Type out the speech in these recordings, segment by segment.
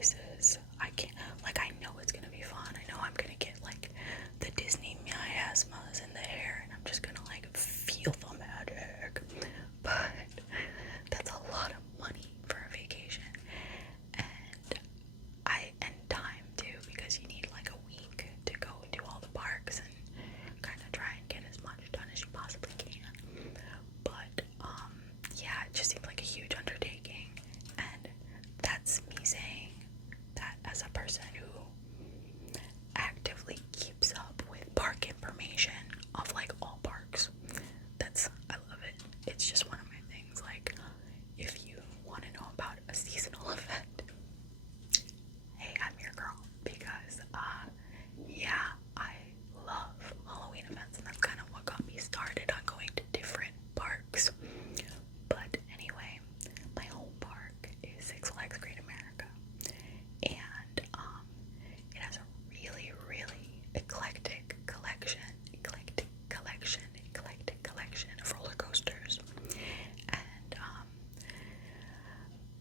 devices. I can't, like, I know it's gonna be fun. I know I'm gonna get, like, the Disney miasmas in the air, and I'm just gonna, like, feel the magic. But that's a lot of money for a vacation. And time, too, because you need, like, a week to go do all the parks and kind of try and get as much done as you possibly can. But, yeah, it just seemed like a huge undertaking, and that's me saying that as a person who actively keeps up with park information of, like, all parks. I love it. It's just one of my things. Like, if you want to know about a seasonal event, hey, I'm your girl, because, yeah, I love Halloween events, and that's kind of what got me started on going to different parks. But anyway, my home park is Six Flags Great America, and it has a really, really eclectic collection of roller coasters. And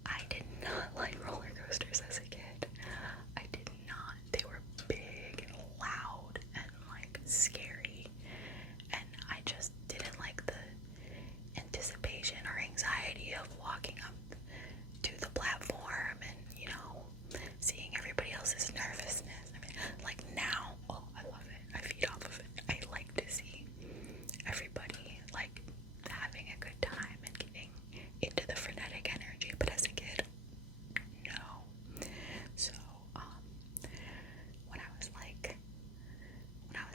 I did not like roller coasters as a kid. I did not. They were big and loud and, like, scary, and I just didn't like the anticipation or anxiety of walking up to the platform and, you know, seeing everybody else's nervousness. I mean, like, now, oh, I love it. I feed off of it. I like to see everybody, like, having a good time and getting into the frenetic energy. But as a kid, no. So, when I was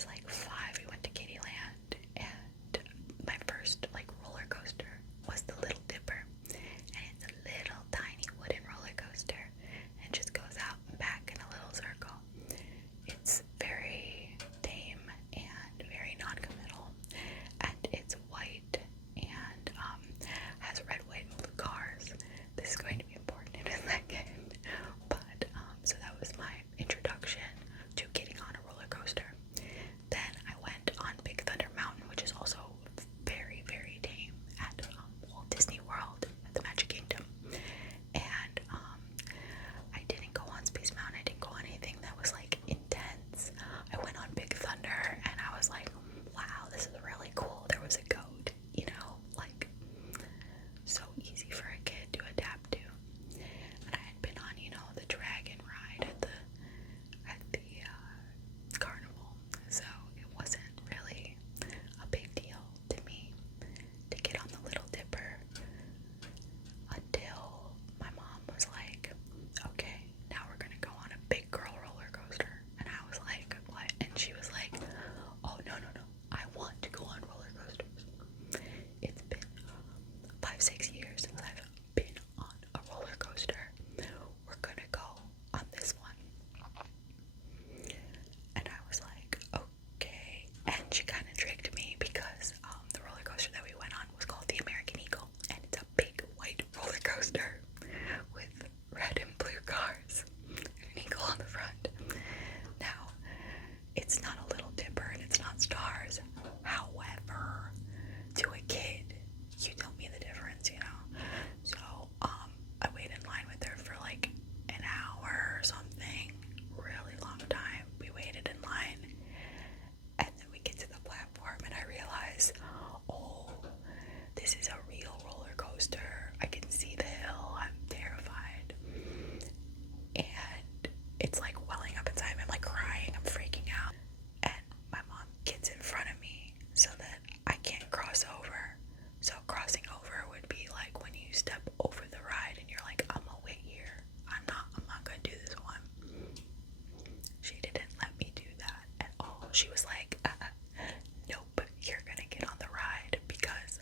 like 5, we went to Kittyland, and my first, like, roller coaster was the Little Dipper, and it's a little tiny wooden roller coaster, and it just goes out and back in a little circle. It's very tame and very non-committal, and it's white and has red, white, and blue cars. This is going to be important in a second, but so that was my introduction to getting on a roller coaster. Then I went on Big Thunder Mountain, which is also very, very tame, at Walt Disney World at the Magic Kingdom. And I didn't go on Space Mountain. I didn't go on anything that was, like, intense. I went on Big Thunder, and I was like, wow, this is really cool. There was a goat, you know, like, so easy for a kid to adapt to. And I had been on, you know, the dragon ride at the carnival, so it wasn't really a big deal to me to get on the Little Dipper until my mom was like, okay, now we're gonna go on a big girl roller coaster. And I was like, what? And she was like, oh, no, I want to go on roller coasters. It's been 5-6 years since I've been on a roller coaster. We're gonna go on this one. And I was like, okay. And she kind of tricked me, because the roller coaster that we went on was called the American Eagle, and it's a big white roller coaster with red and blue cars and an eagle on the front. Now, it's not a Little Dipper and it's not Stars. However, to a kid, you tell me the difference, you know? So, I waited in line with her for like an hour or something, really long time. We waited in line, and then we get to the platform, and I realize, oh, this is a real roller coaster. I can see the hill. I'm terrified. And it's like welling up inside me. I'm like crying. I'm freaking out. And my mom gets in front of me so that I can't cross over. So crossing over would be like when you step over the ride and you're like, I'm gonna wait here. I'm not gonna do this one. She didn't let me do that at all. She was like, nope, you're gonna get on the ride, because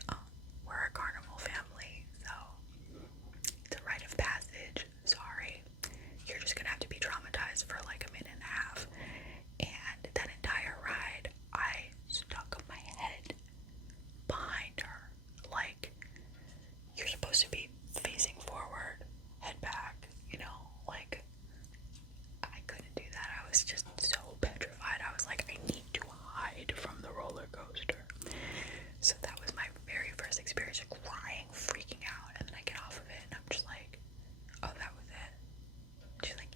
we're a carnival family, so it's a rite of passage. Sorry, you're just gonna have to be traumatized for like a minute and a half. And that entire ride, I stuck my head behind her. Like, you're supposed to be facing forward, head back, you know, like, I couldn't do that. I was just so petrified. I was like, I need to hide from the roller coaster. So that was my very first experience of crying, freaking out, and then I get off of it, and I'm just like, oh, that was it? She's like,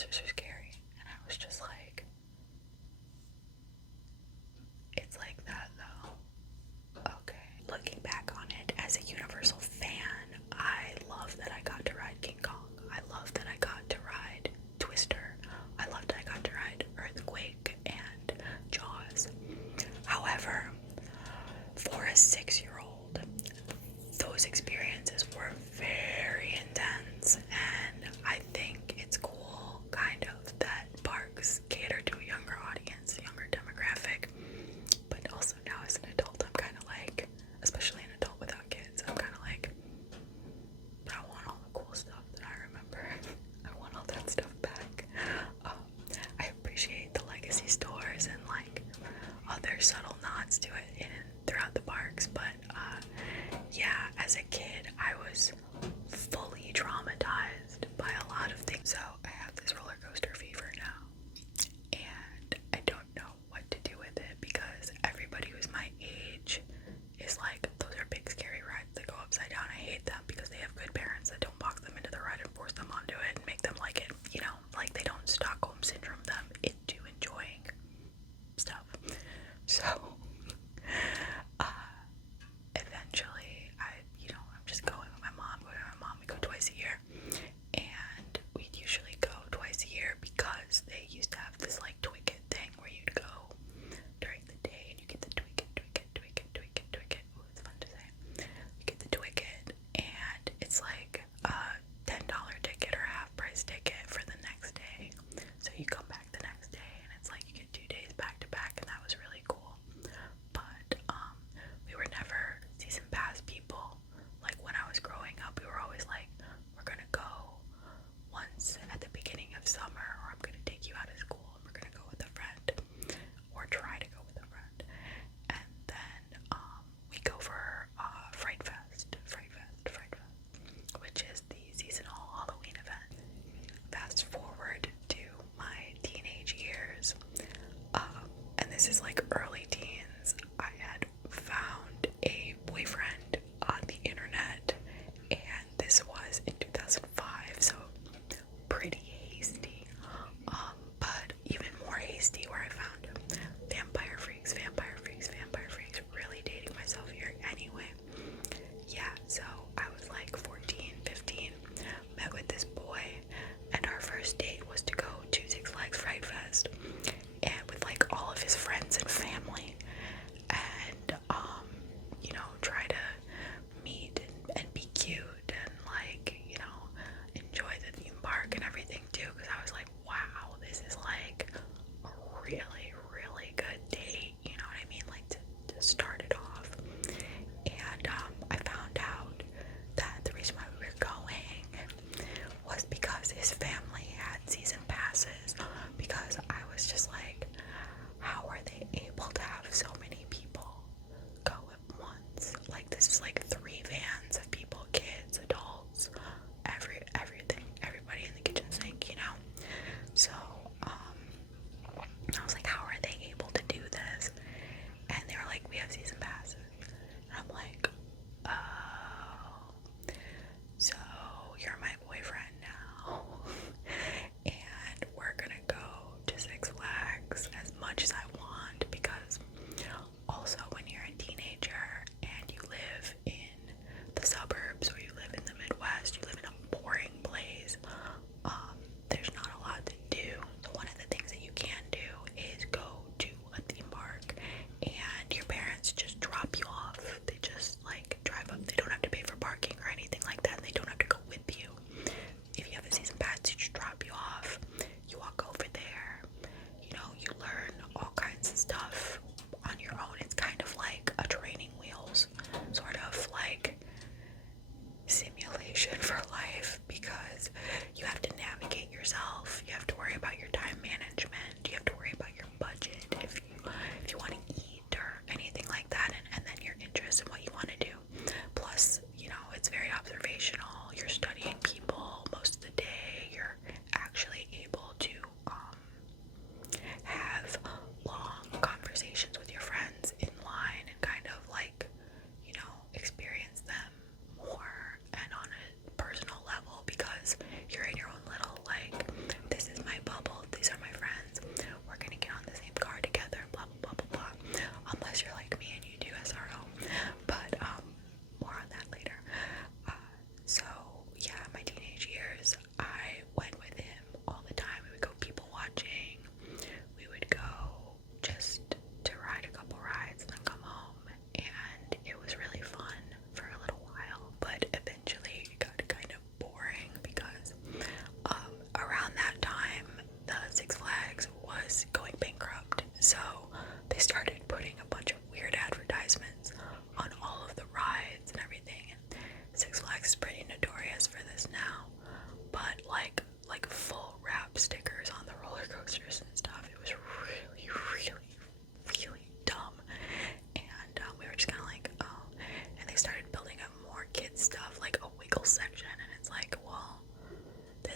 coasters are scary. And I was just like, it's like that though. Okay. Looking back on it, as a Universal fan, I love that I got to ride King Kong. I love that I got to ride Twister. I love that I got to ride Earthquake and Jaws. However, for a 6-year-old, those experiences were very intense, and I think it's cool, kind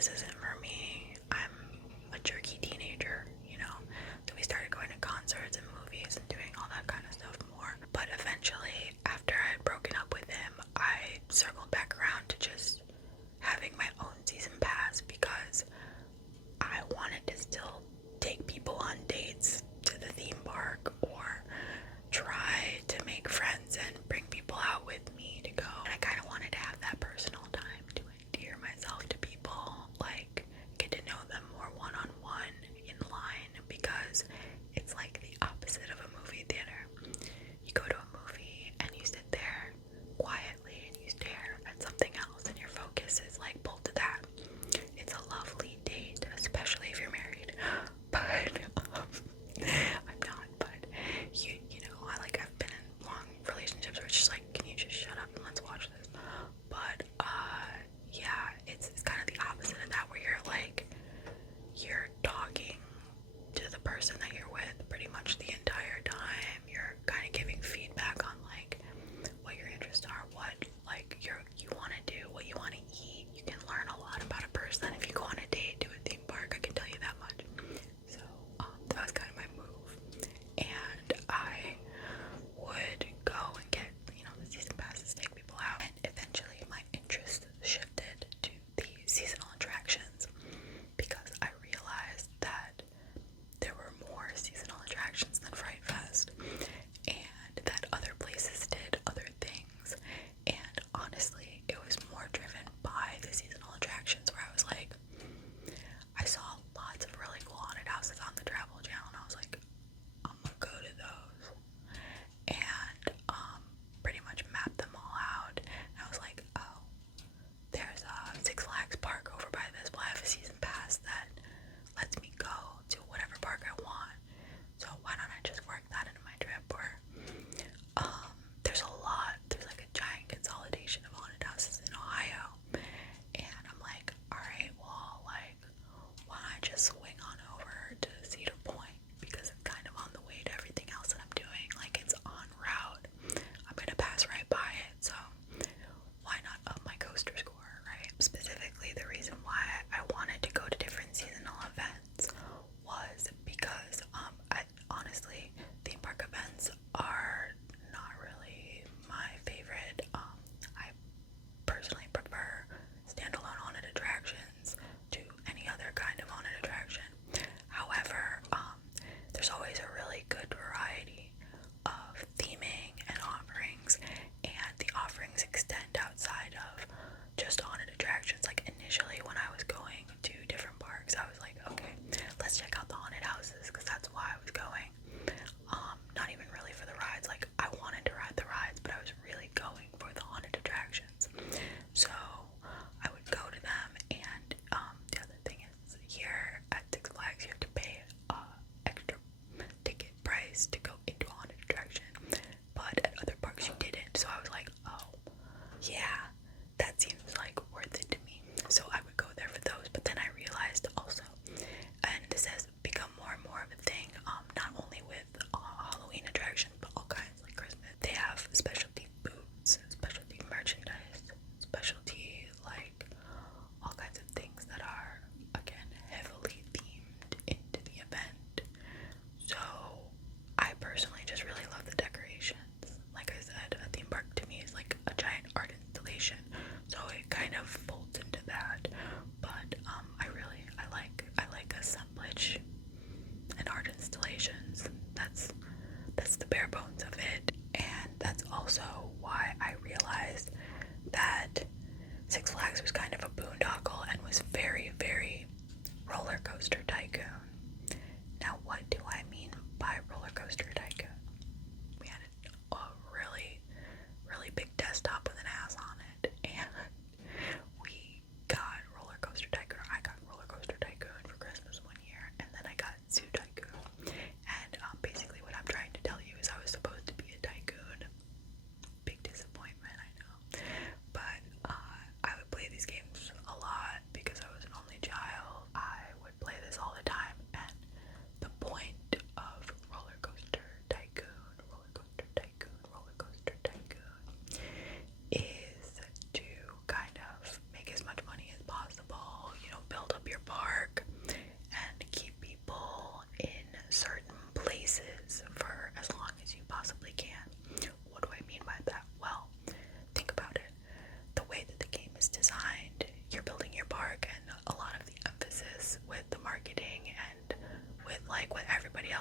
this isn't for me. I'm a jerky teenager, you know? So we started going to concerts and movies and doing all that kind of stuff more. But eventually, after I had broken up with him, I circled back around to just having my own season pass because I wanted to still take people on dates to the theme park or try to make friends and bring people out with me to go. And I kind of wanted to have that personal time to endear myself to people. Like,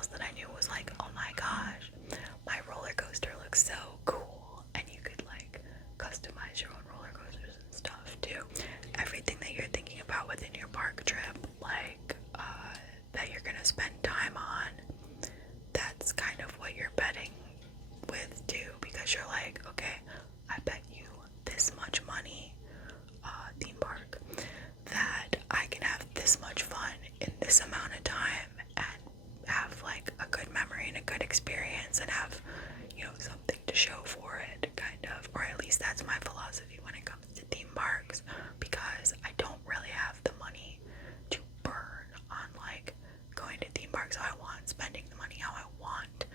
else that I knew was like, oh my gosh, my roller coaster looks so cool, and you could like customize your own roller coasters and stuff too. Everything that you're thinking about within your park trip, like that you're gonna spend time on, that's kind of what you're betting with too, because you're like, okay, I bet you this much money, theme park, that I can have this much fun in this amount of time and have like a good memory and a good experience and have, you know, something to show for it, kind of. Or at least that's my philosophy when it comes to theme parks, because I don't really have the money to burn on like going to theme parks how I want, spending the money how I want,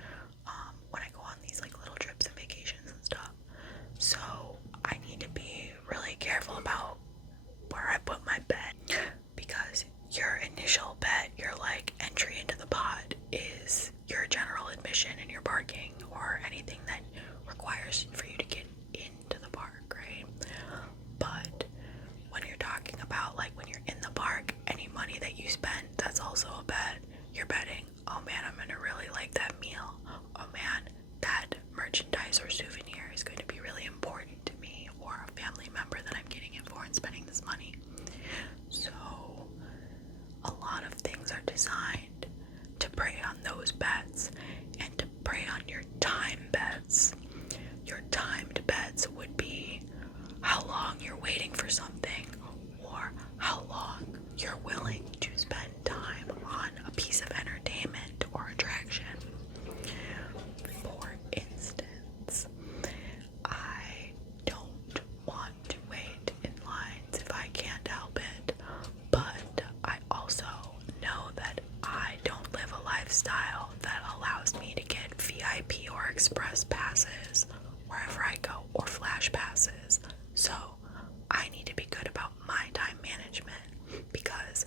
when I go on these like little trips and vacations and stuff. So I need to be really careful about where I put my bet, because your initial bet, your like entry into the pod, is your general admission and your parking, or anything that requires for you to get into the park, right? But when you're talking about like when you're in the park, any money that you spend, that's also a bet. You're betting, oh man, I'm gonna really like that meal. Oh man, that merchandise or souvenir is going to be really important to me, or a family member that I'm getting it for and spending this money. So a lot of things are designed to prey on those bets and to prey on your time bets. Your timed bets would be how long you're waiting for something, or how long you're willing to spend time on a piece of entertainment or attraction. For instance, I don't want to wait in lines if I can't help it, but I also know that I don't live a lifestyle that allows me to get VIP or express passes wherever I go, or flash passes. So I need to be good about my time management, because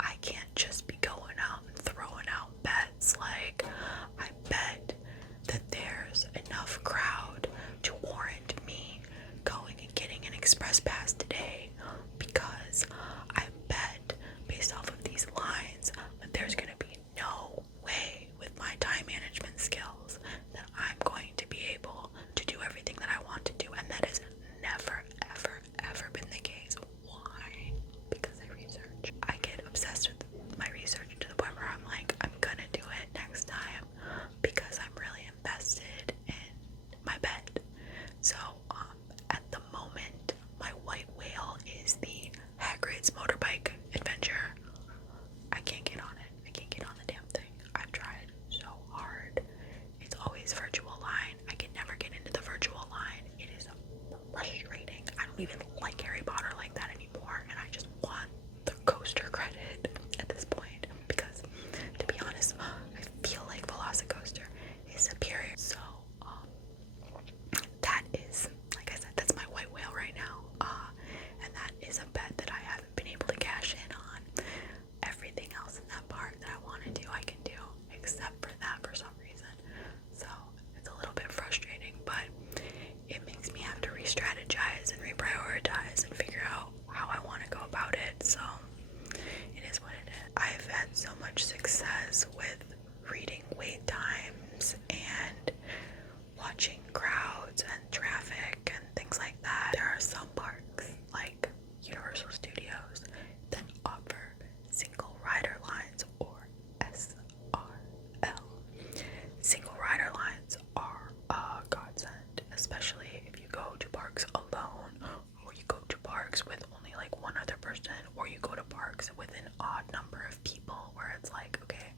I can't just be going out and throwing out bets like, I bet that there's enough crowd to warrant me going and getting an express pass today, because I bet based off of these lines that there's going to be no way with my time management skills that I'm going to be able to do everything that I want to do. And that has never, ever, ever been the case. Why? Because I get obsessed with my research to the point where I'm like, I'm gonna do it next time because I'm really invested in my bet. So at the moment, my white whale is the Hagrid's motorbike adventure. I can't get on it. I can't get on the damn thing. I've tried so hard. It's always virtual line. I can never get into the virtual line. It is frustrating. I don't even like Harry Potter like that anymore, and I just want the coaster credit at this point, because to be honest, I feel like Velocicoaster is superior. So that is, like I said, that's my white whale right now, and that is a bet that I haven't been able to cash in on. Everything else in that park that I want to do, I can do, except for that for some reason. So it's a little bit frustrating, but it makes me have to re-strategize and reprioritize and figure out how I want to go about it. So it is what it is. I've had so much success with reading wait times and watching crowds and traffic and things like that. There are some parks, like Universal Studios, that offer single rider lines, or SRL. Single rider lines are a godsend, especially if you go to parks alone, or you go to parks with only like one other person, or you go to parks with an odd number of people where it's like, okay,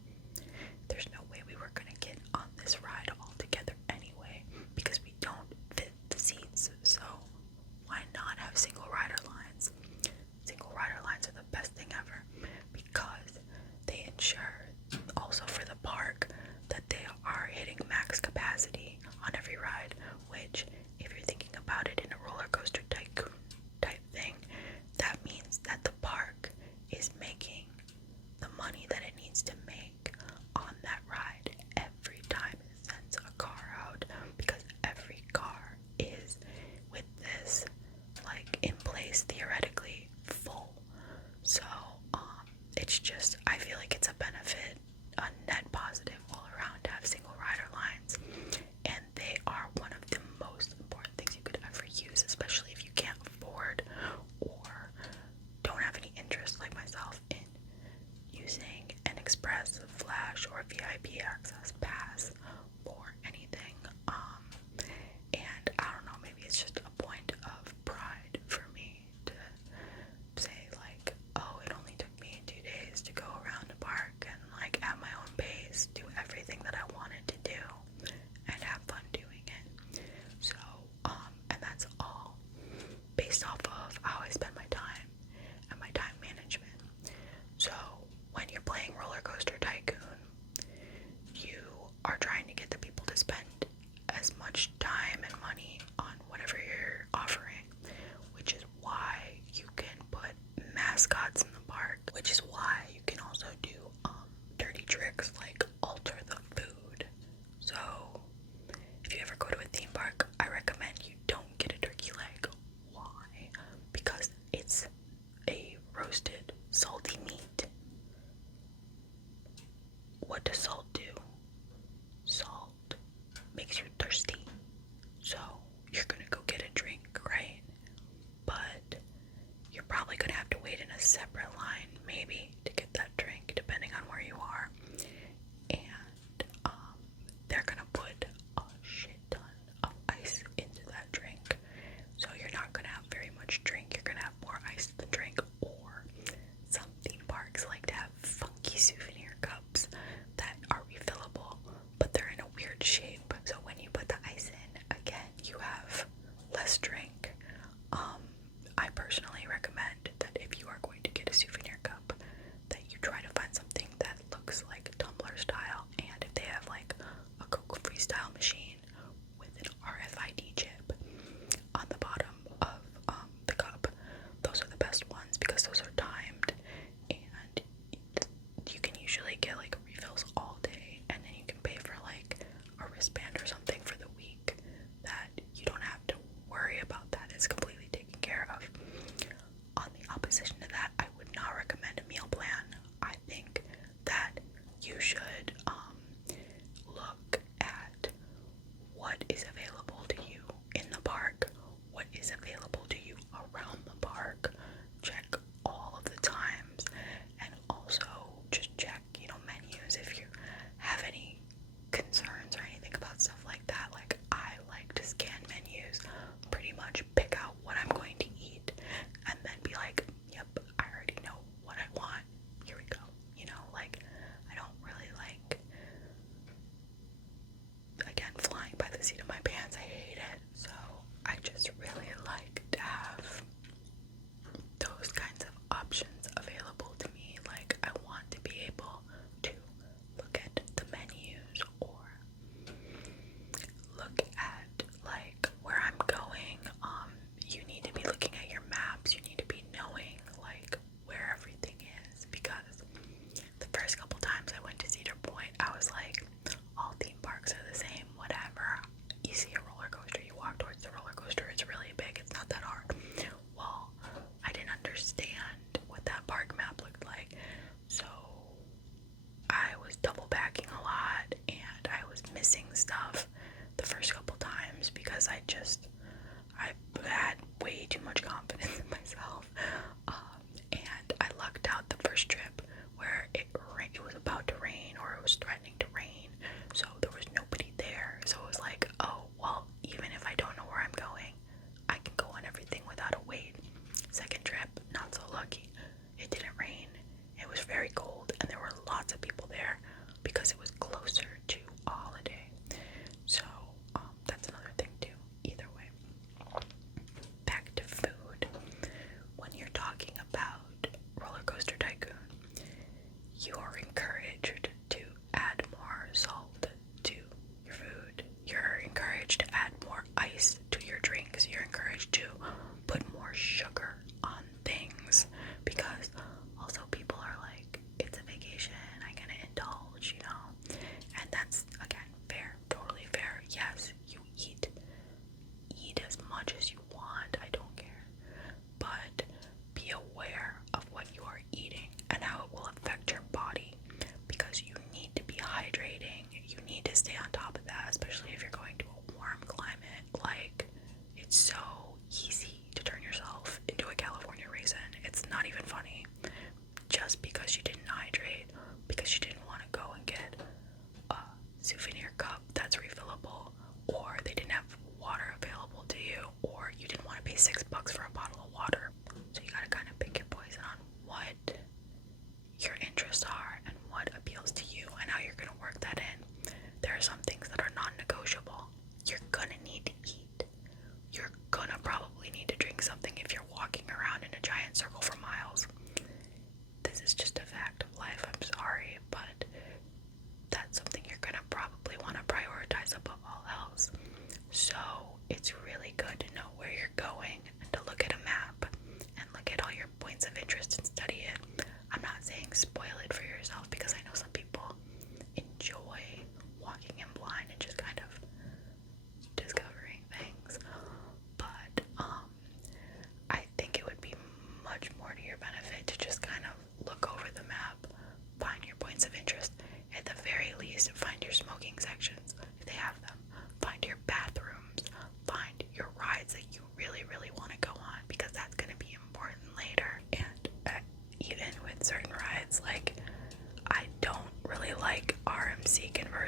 there's no way we were gonna get on this ride all together anyway, because we don't fit the seats. So why not have single rider lines? Single rider lines are the best thing ever, because they ensure also for the park that they are hitting max capacity on every ride, which, if you're thinking about it in a roller coaster tycoon type thing, that means that the park is making the money that it needs to make on that ride every time it sends a car out, because every car is with this like in place theoretically full. So it's just, I feel like it's a benefit, a net positive all VIP access pass for anything. And I don't know, maybe it's just a point of pride for me to say like, oh, it only took me 2 days to go around the park and like at my own pace do everything that I wanted to do and have fun doing it. So, and that's all based off of how I spend my time and my time management. So when you're playing Roller Coaster Tycoon, you are trying to get the people to spend as much time and money on whatever you're offering, which is why you can put mascots in the park, which is why you can also do dirty tricks like alter the food. So if you ever go to a theme park, I recommend you don't get a turkey leg. Why? Because it's a roasted salty meat. What does salt do? Salt makes you thirsty. So you're gonna go get a drink, right? But you're probably gonna have to wait in a separate line, maybe, to get that drink, depending on where you are. And they're gonna put a shit ton of ice into that drink. So you're not gonna have very much drink. You're gonna have more ice than drink. Or some theme parks like to have funky souvenir cups that are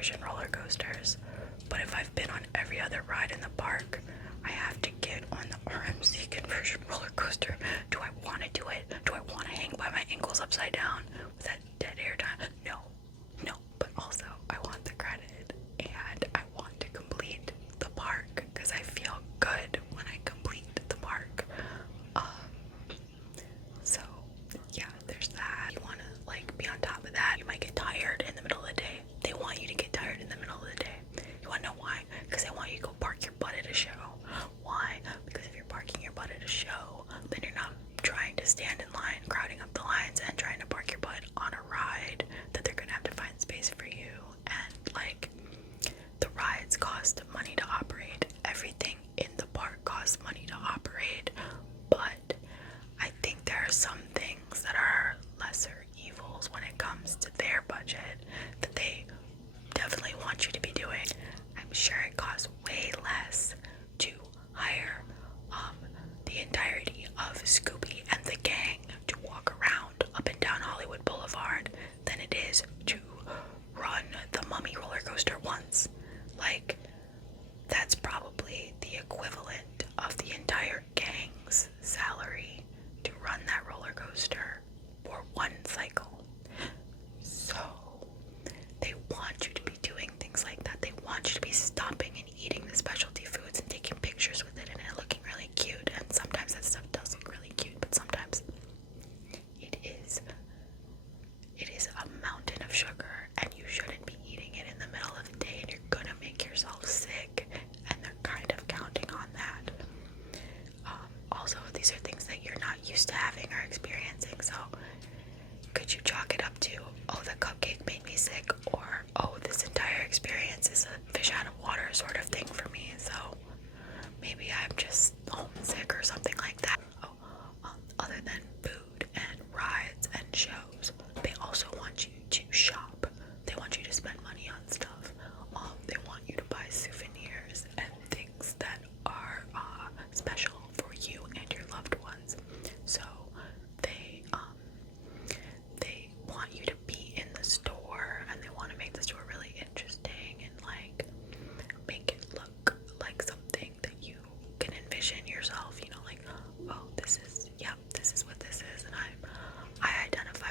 Persian roller coasters, but if I've been on every other ride in the park, I have to get on the RMC conversion roller coaster. Do I want to do it? Do I want to hang by my ankles upside down with that dead air time? No, no. But also, I want the credit, and I want to complete the park because I feel good when I complete the park. So yeah, there's that. You want to like be on top of that. You might get tired in the middle of the day. They want you to get tired in the middle of the day. You want to know why? Because they want you to go park your butt at a show. Why? Because if you're parking your butt at a show, then you're not trying to stand in line, crowding up the lines, and trying to park your butt on a ride that they're gonna have to find space for you. And like, the rides cost money to operate. Everything in the park costs money to operate. But I think there are some things that are lesser evils when it comes to their budget that they definitely want you to be doing. I'm sure it costs way less to hire the entirety of Scooby and the gang to walk around up and down Hollywood Boulevard than it is to run the Mummy roller coaster once. Like, that's probably the equivalent of the entire gang's salary to run that roller coaster for one cycle. So they want you to be doing things like that. They want you to be stopping and eating the specialty foods and taking pictures with it and it looking really cute. And sometimes that stuff does look really cute, but sometimes it is a mountain of sugar, and you shouldn't be eating it in the middle of the day, and you're gonna make yourself sick, and they're kind of counting on that. Also, these are things that you're not used to having or experiencing, so could you chalk it up to, oh, the cupcake made me sick, or oh, this entire experience is a fish out of water sort of thing for me, so maybe I'm just homesick or something like that. Other than food and rides and shows, they also want you to shop. They want you to spend money on stuff. They want you to buy souvenirs and things that are special for you and your loved ones. So they want you to be in the store, and they want to make the store really interesting and like make it look like something that you can envision yourself, you know, like, oh, this is what this is, and I identify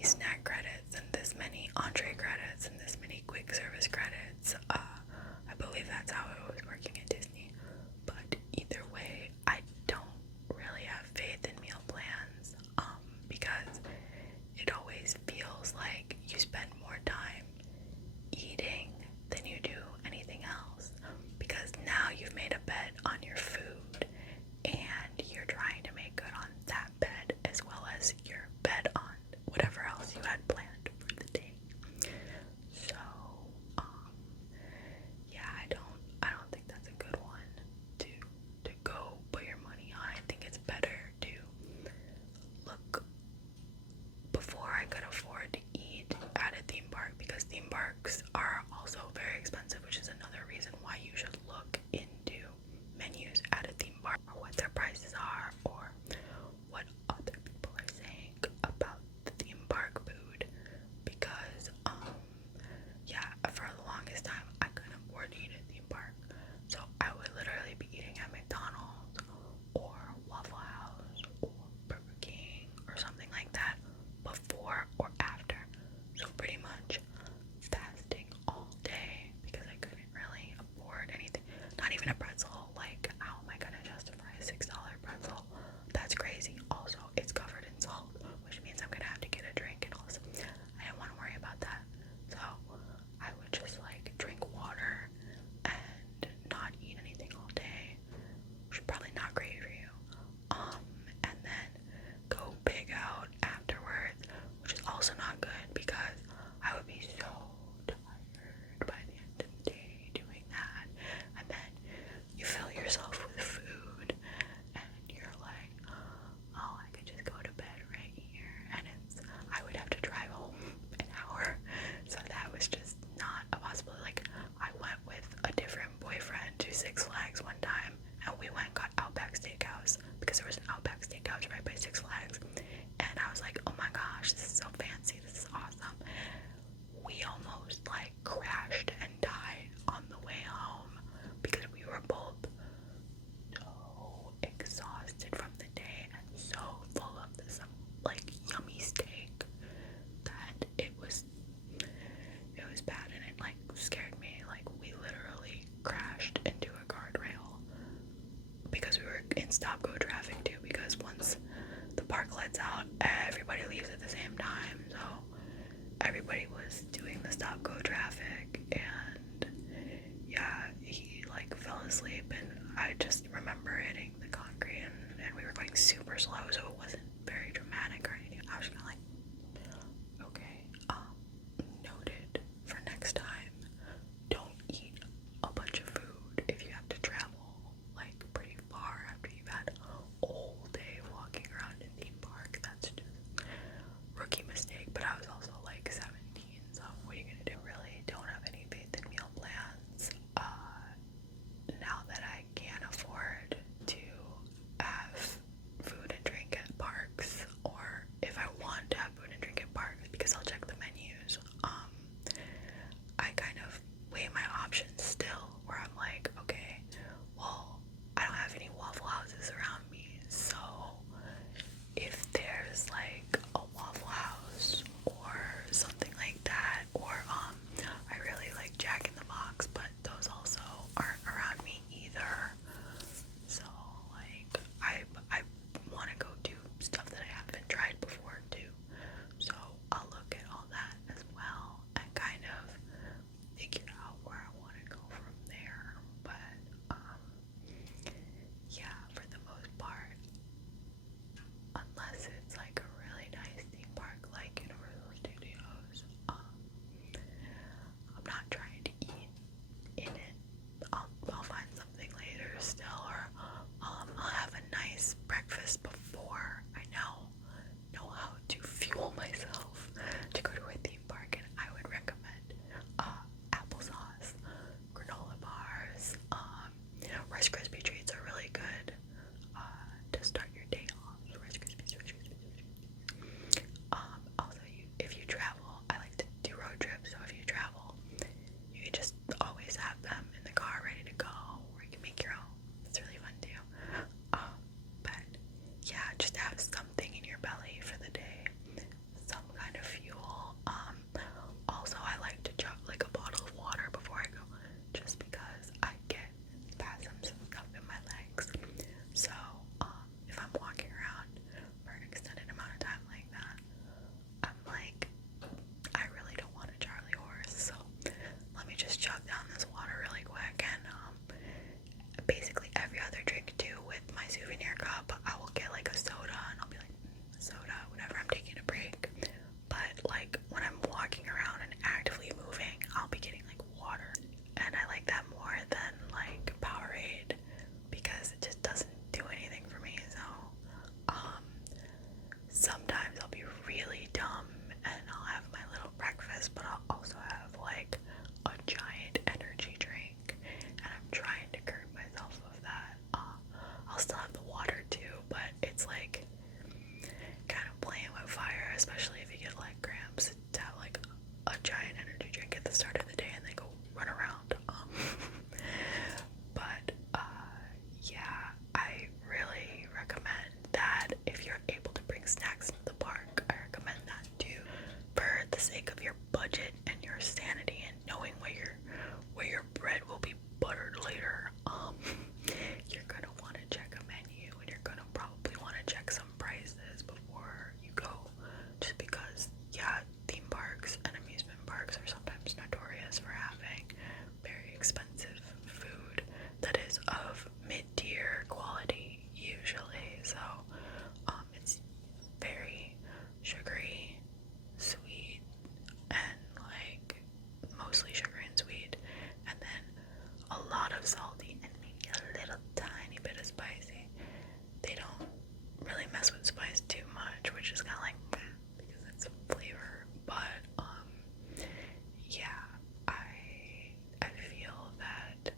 many snack credits and this many entree credits and this many quick service credits. I believe that's how it was working at Disney. But either way, I don't really have faith in meal plans, because it always feels like you spend more time eating than you do anything else, because now you've made a bet on your food and you're trying to make good on that bet as well as your bet on whatever else you had planned for the day. So yeah, I don't think that's a good one to go put your money on. I think it's better to look before I could afford to eat at a theme park, because theme parks are also very expensive, which is another reason why you should look into menus at a theme park, or what their prices are, or what other people are saying about the theme park food. Because yeah, for the longest time I couldn't afford to eat at a theme park, so I would literally be eating at McDonald's or Waffle House or Burger King or something like that before or after. So pretty much fasting all day because I couldn't really afford anything. Not even a pretzel. Like, how am I gonna justify a $6 pretzel? That's crazy. Also, it's covered in salt, which means I'm gonna have to get a drink, and also I didn't want to worry about that. So I would just like drink water and not eat anything all day, which is probably not great for you. And then go pig out afterwards, which is also not good because I would be so tired by the end of the day doing that. And then you fill yourself with food and you're like, oh, I could just go to bed right here, and I would have to drive home an hour, so that was just not a possibility. Like, I went with a different boyfriend to Six Flags one time, and we went and got Outback Steakhouse because there was an Outback Steakhouse right by Six Flags, and I was like, oh my gosh, this is so fancy, this is awesome. We almost like crashed and died on the way home because we were both so exhausted from the day and so full of this like yummy steak that it was bad, and it like scared me. Like, we literally crashed into a guardrail because we were in stop go traffic too, because once the park lets out, everybody leaves at the same time, so everybody was doing the stop go traffic. And yeah, he like fell asleep, and I just remember hitting the concrete, and we were going super slow, so it wasn't very dramatic or anything. I was kind of like, okay, noted for next time, don't eat a bunch of food if you have to travel like pretty far after you've had a whole day of walking around in theme park. That's just rookie mistake. But I was also like 17, so what are you gonna do? Really don't have any faith in meal plans. Now that I can't afford to have food and drink at sake of your budget and your sanity and knowing where your bread will be buttered later, you're gonna want to check a menu, and you're gonna probably want to check some prices before you go, just because, yeah, theme parks and amusement parks are sometimes notorious for having very expensive food that is of mid-tier quality usually. So it's very sugary, sweet, and like mostly sugary and sweet, and then a lot of salty and maybe a little tiny bit of spicy. They don't really mess with spice too much, which is kind of like because it's flavor. But yeah, I feel that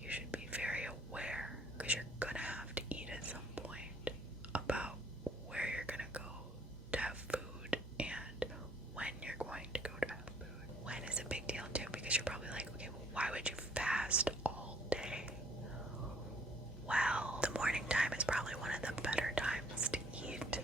you should be very aware, because you're gonna have to eat at some point, about where you're gonna go to have food and when you're going to go to have food. When is a big deal too, because you're probably like, okay, well, why would you fast all day? Well, the morning time is probably one of the better times to eat.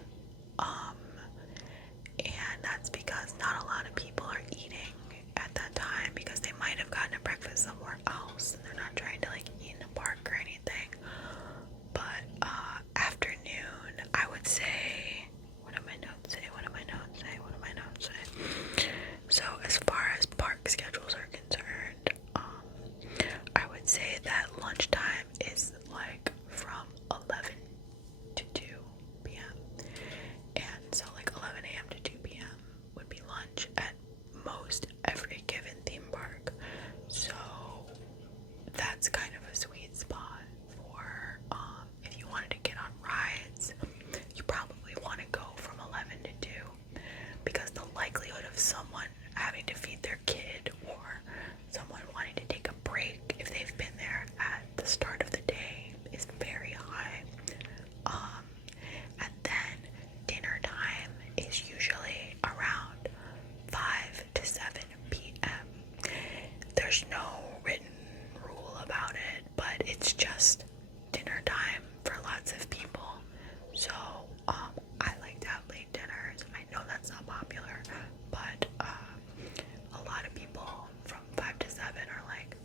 And that's because not a lot of people are eating at that time, because they might have gotten a breakfast somewhere else and they're not trying to like eat in a park or anything. But afternoon, I would say, what do my notes say? So as far as park schedules are concerned, I would say that lunchtime is like from 11 to 2 p.m. And so like 11 a.m. to 2 p.m. would be lunch at most every given theme park. So that's kind of a sweet spot for if you wanted to get on rides. You probably want to go from 11 to 2, because the likelihood of someone having to feed their kid or someone wanting to take a break if they've been there at the start of the day is very high. And then dinner time is usually around 5 to 7 p.m. There's no written rule about it, but it's just dinner time for lots of people. So I like to have late dinners. I know that's not popular, but a lot of people from 5 to 7 are like,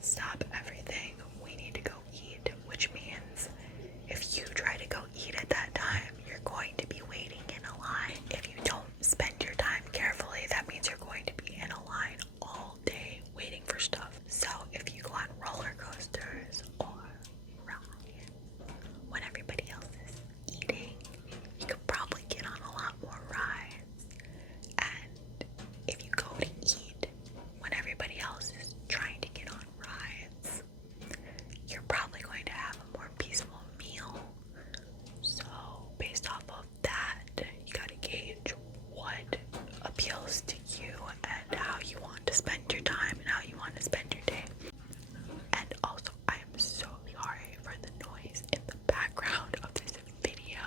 stop everything, we need to go eat, which means if you try to go eat at that time, you're going to be waiting in a line. If you don't spend your time carefully, that means you're going to be in a line all day waiting for stuff. So if you go on roller coasters or rides when everybody else is eating, you could probably get on a lot more rides. And if you go to eat when everybody else is trying to get on rides, you're probably going to have a more peaceful meal. So based off of that, you gotta gauge what appeals to you and how you want to spend your time and how you want to spend your day. And also, I am so sorry for the noise in the background of this video.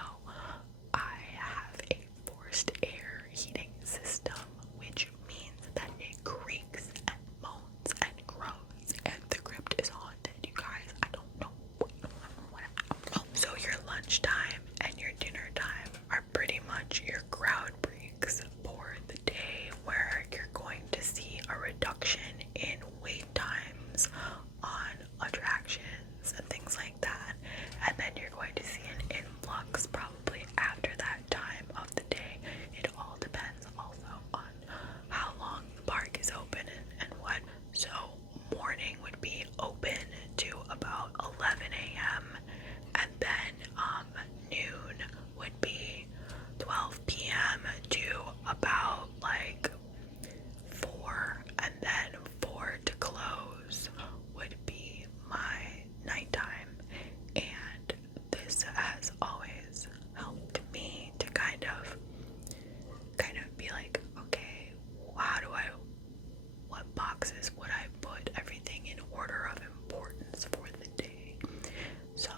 I have a forced air heating system, which means that it creaks and moans and groans, and the Crypt is haunted, you guys. I don't know what. So your lunchtime and your dinner time are pretty much your crowd breaks for the day, where you're going to see a reduction in wait times on attractions and things like that, and then you're going to see an influx probably after that time of the day. It all depends also on how long the park is open and what. So morning would be open to about 11 a.m. and then noon would be 12 p.m. to about like 4, and then 4 to close would be my nighttime. And this has always helped me to kind of be like, okay, what boxes would I put everything in order of importance for the day? So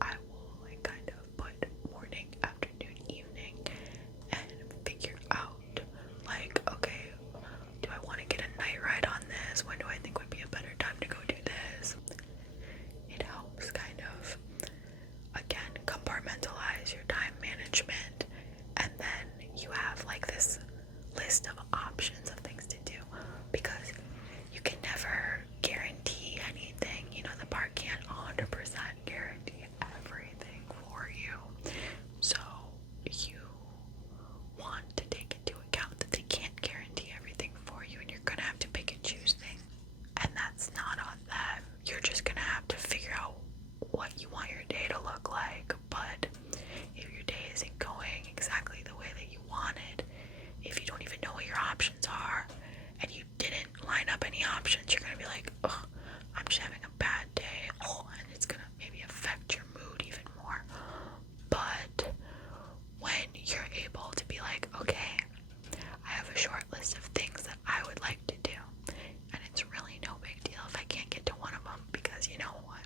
I will like kind of put morning, afternoon, evening, and figure out like, okay, do I want to get a night ride on this? When do I think would be a better time to go do this? It helps kind of, again, compartmentalize your time management, and then you have like this list of options of things to do, because you can never guarantee anything. You know, the park can't 100% guarantee everything for you. So you want to take into account that they can't guarantee everything for you, and you're gonna have to pick and choose things. And that's not on them. You're just gonna have to figure out what you want your day to look like. But if your day isn't going exactly the way that you wanted, if you don't even know what your options are, and you didn't line up any options, you're gonna be like, oh, I'm just having a bad day. Oh, and it's gonna maybe affect your mood even more. But when you're able to be like, okay, I have a short list of things that I would like to do, and it's really no big deal if I can't get to one of them, because you know what?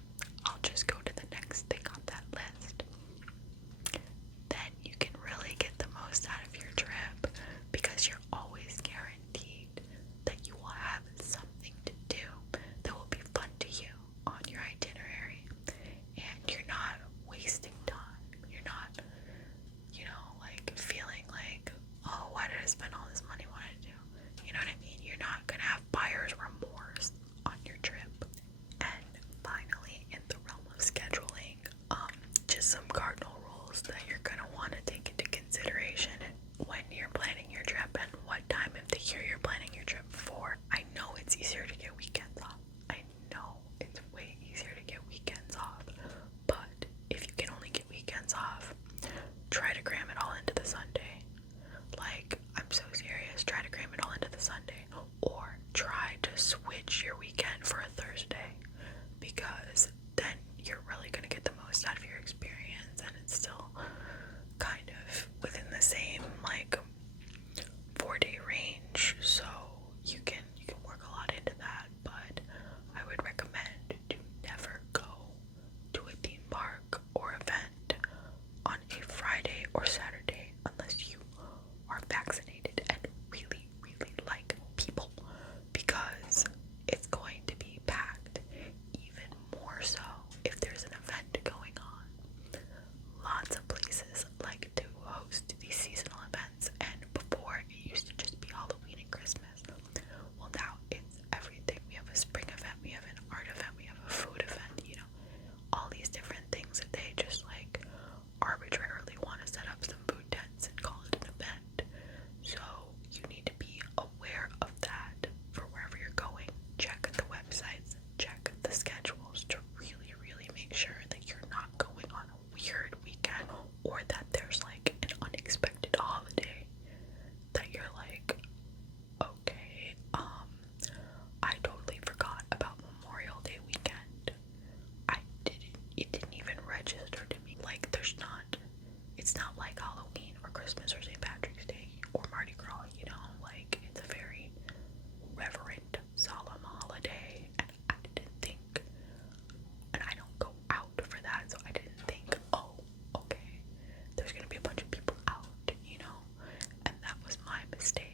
I'll just go to the next thing on that list. Then you can really get the most out of your trip, because you're always guaranteed that you will have something to do that will be fun to you on your itinerary, and you're not wasting time. You're not, you know, like feeling like, oh, why did I spend all this money? What did I do? You know what I mean? You're not gonna have buyer's remorse on your trip. And finally, in the realm of scheduling, just some cardinal rules that you're gonna want to take into consideration when you're planning your trip and what time of the year you're planning your trip for. I know it's easier to get weekends off. I know it's way easier to get weekends off. But if you can only get weekends off, try to cram it all into the Sunday. Like, I'm so serious. Try to cram it all into the Sunday. Or try to switch your weekend for a Thursday, because then you're really going to get the most out of your experience, and it's still kind of within the same like 4-day range, so you can work a lot into that. But I would recommend to never go to a theme park or event on a Friday or Saturday unless you are vaccinated and really, really like people, because it's going to be packed, even more so if there's an event going on. Lots of places like to host these seasonal events, and before it used to just be Halloween and Christmas. Well, now it's everything. We have a spring event, we have an art event, we have a food event, you know, all these different things that they just like arbitrarily want to set up some food tents and call it an event. So you need to be aware of that for wherever you're going. Check the websites, check the schedules to really, really make sure that you're not going on a weird weekend, or that there's like an unexpected holiday that you're like, okay, I totally forgot about Memorial Day weekend. It didn't even register to me. Like, it's not like Halloween or Christmas or St. Patrick's Day or Mardi Gras, you know, like, it's a very reverent, solemn holiday, and I didn't think, and I don't go out for that, so I didn't think, oh, okay, there's gonna be a bunch of people out, you know, and that was my mistake.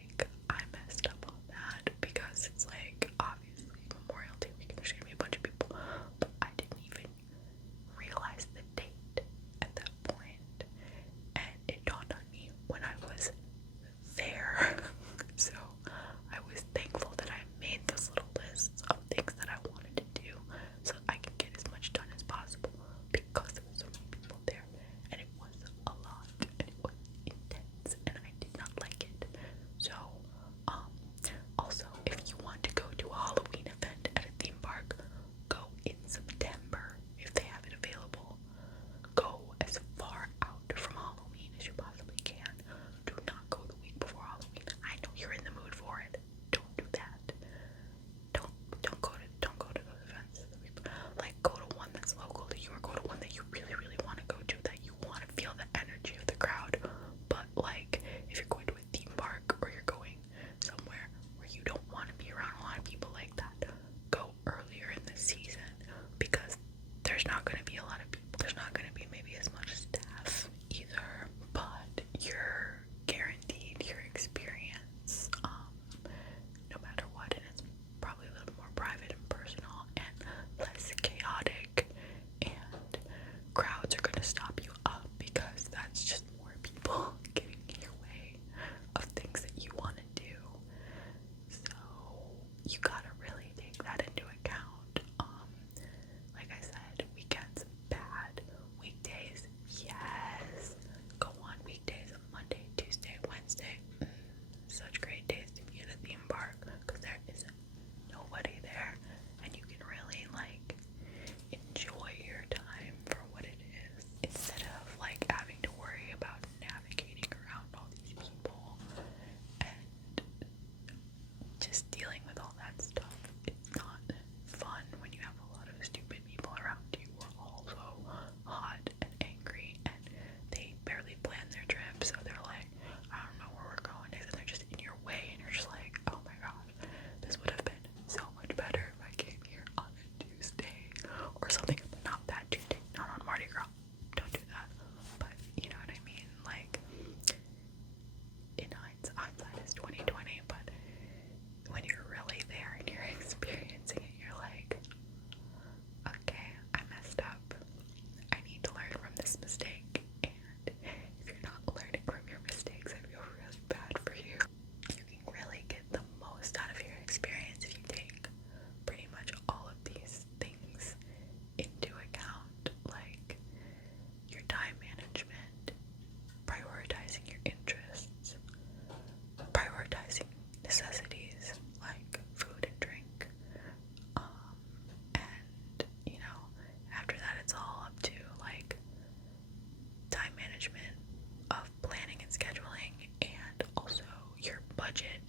budget